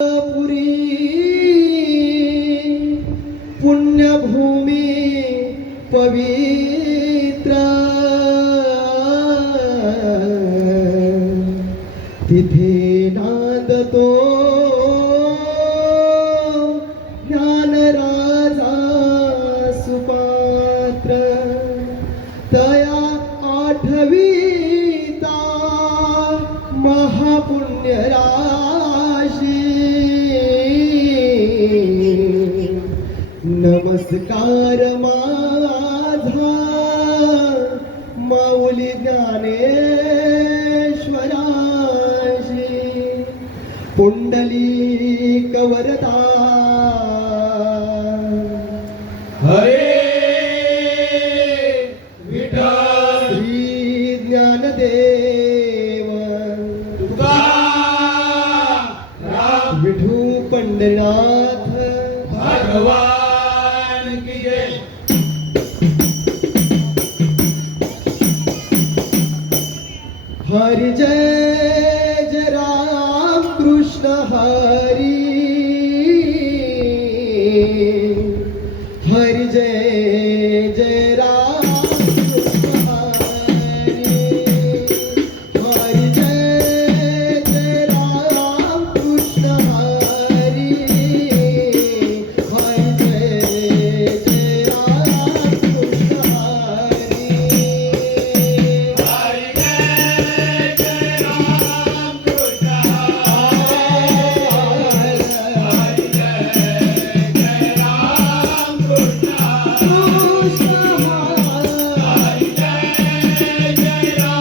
पुरी पुण्यभूमी पवित्र तिथे नांदतो ज्ञानराजा सुपात्र तया आठवीता महापुण्यराशी नमस्कार माझा माऊली ज्ञानेश्वराशी पुंडलिक वरदा हरे विठ्ठल श्री ज्ञानदेव तुकाराम विठू पंढरीनाथ भगवान की जय। हरि जय जय राम कृष्ण हरी हरि जय जय राम कृष्ण हरी हरि जय जय राम कृष्ण हरी हरि जय जय राम कृष्ण हरी हरि जय जय राम कृष्ण हरि जय जय राम कृष्ण हरि जय जय राम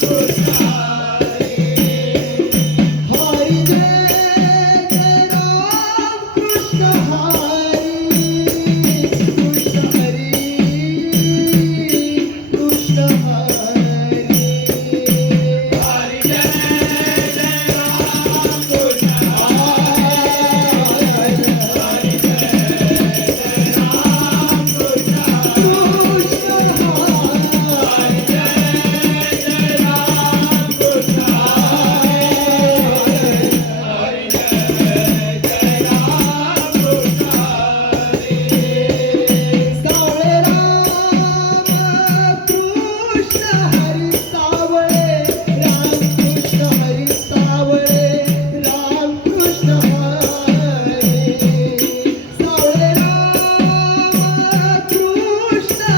कृष्ण हरि जय जय राम कृष्ण हरी कृष्ण हरी कृष्ण हरी हरि जय जय राम कृष्ण हरि जय जय राम कृष्ण हरि जय जय राम कृष्ण हरि जय जय राम कृष्ण सावळे राम कृष्ण हरी सावळे राम कृष्ण हरी सावळे राम कृष्ण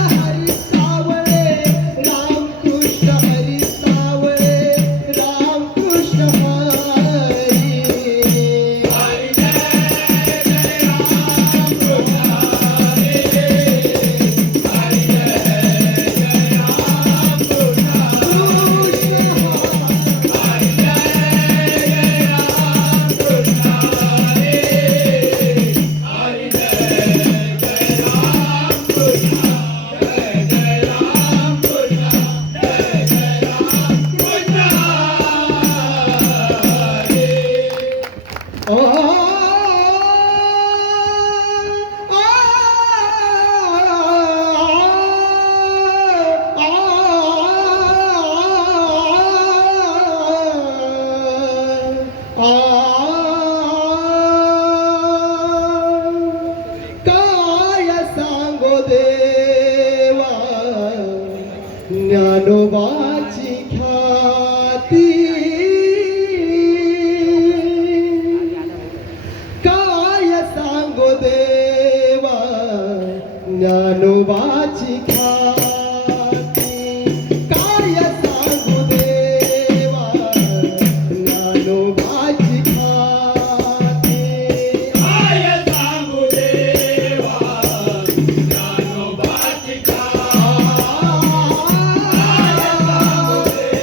हरी सावळे राम कृष्ण हरी सावळे राम कृष्ण हरी हरि जय जय राम कृष्ण हरि हरि जय जय राम कृष्ण हरि जय जय राम कृष्ण हरि हरि जय जय राम कृष्ण जय जय राम कृष्ण जय जय राम कृष्ण हरि काय सांगो देवा ज्ञानोबाची ख्याती काय सांगो देवा ज्ञानोबाची ख्याती काय सांगो देवा ज्ञानोबाची ख्याती काय सांगू देवा ज्ञानोबाची काय सांगू देवा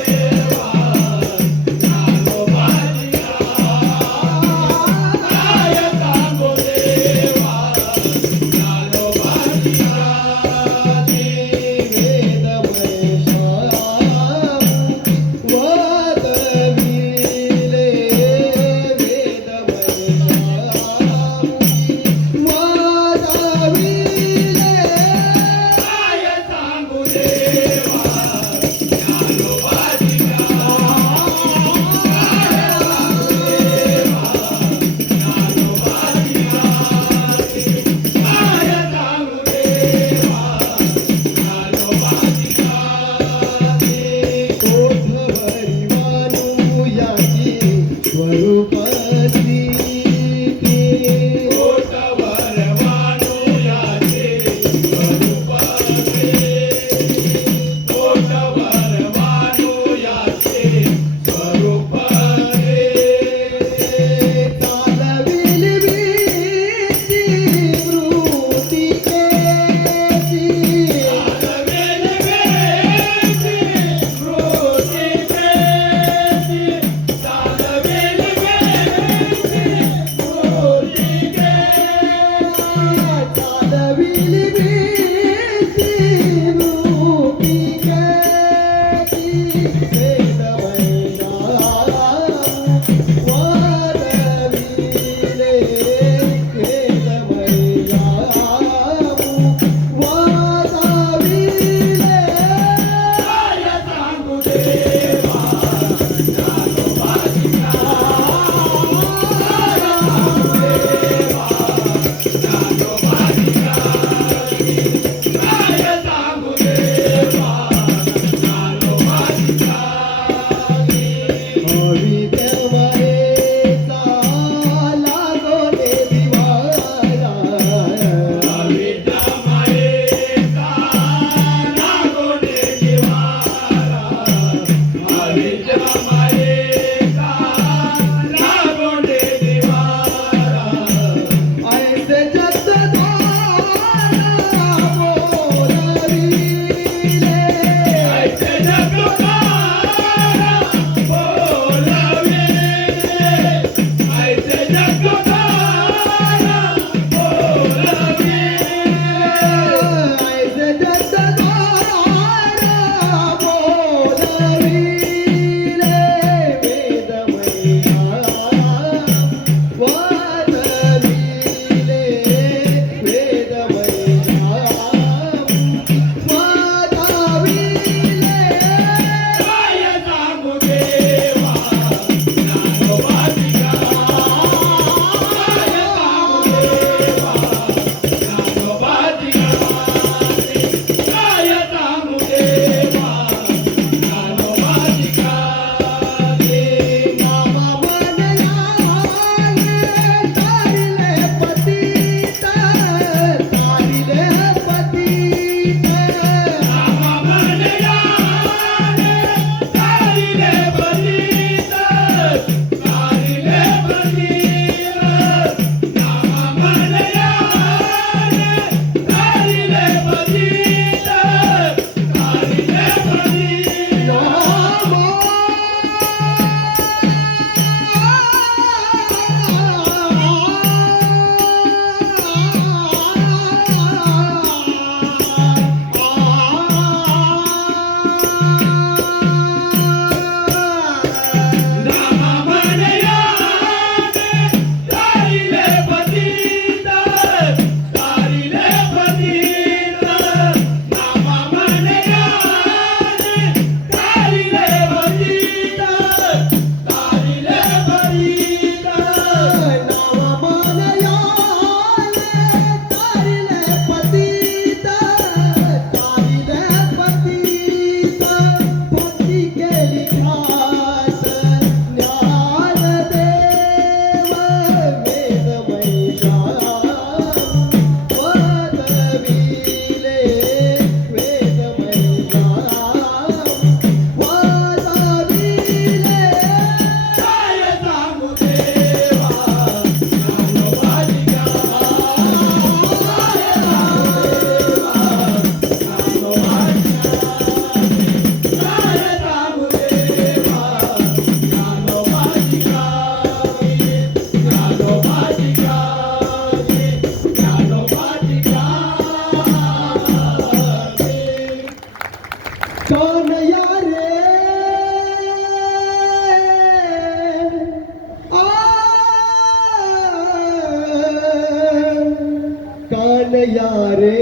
या रे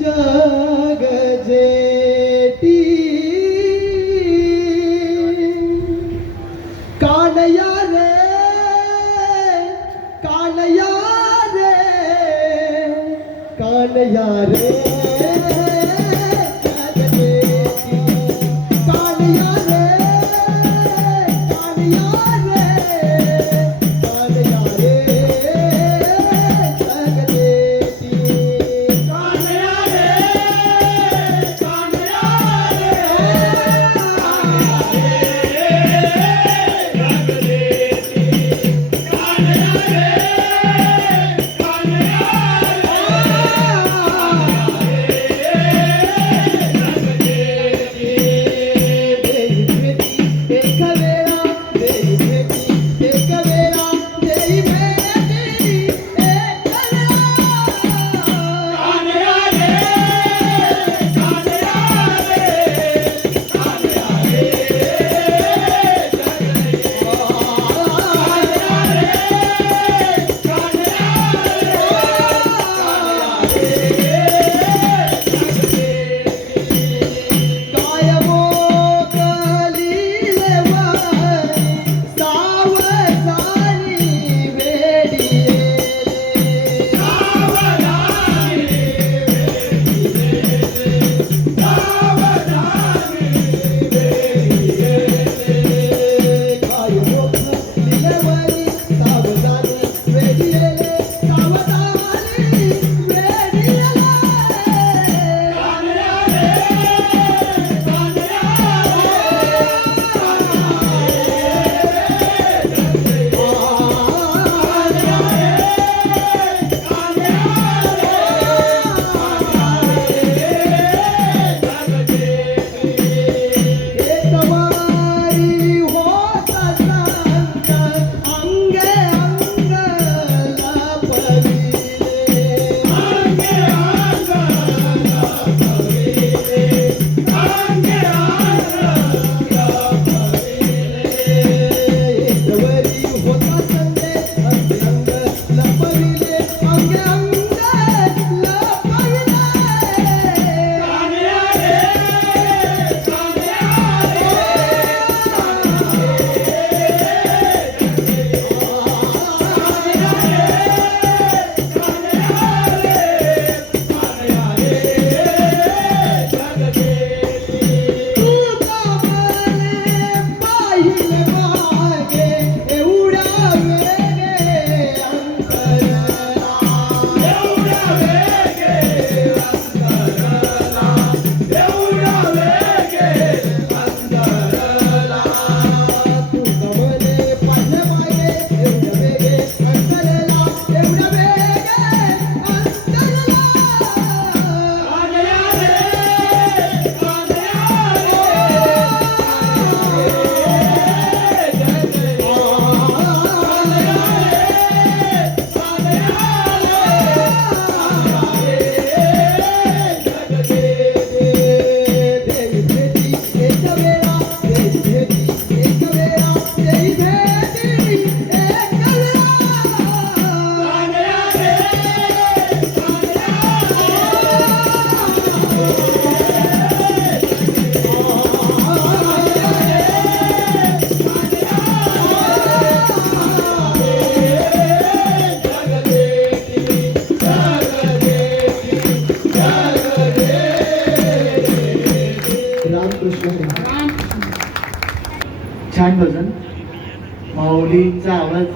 जग जेठी कानया रे कानया रे कानया रे जग जेठी कानया रे कानया रे कानया रे जग जेठी कान्या रे कान्या रे जग जेठी कान्या रे कान्या कान्या रे कान्या रे कान्या रे छान भजन माऊलींचा आवाज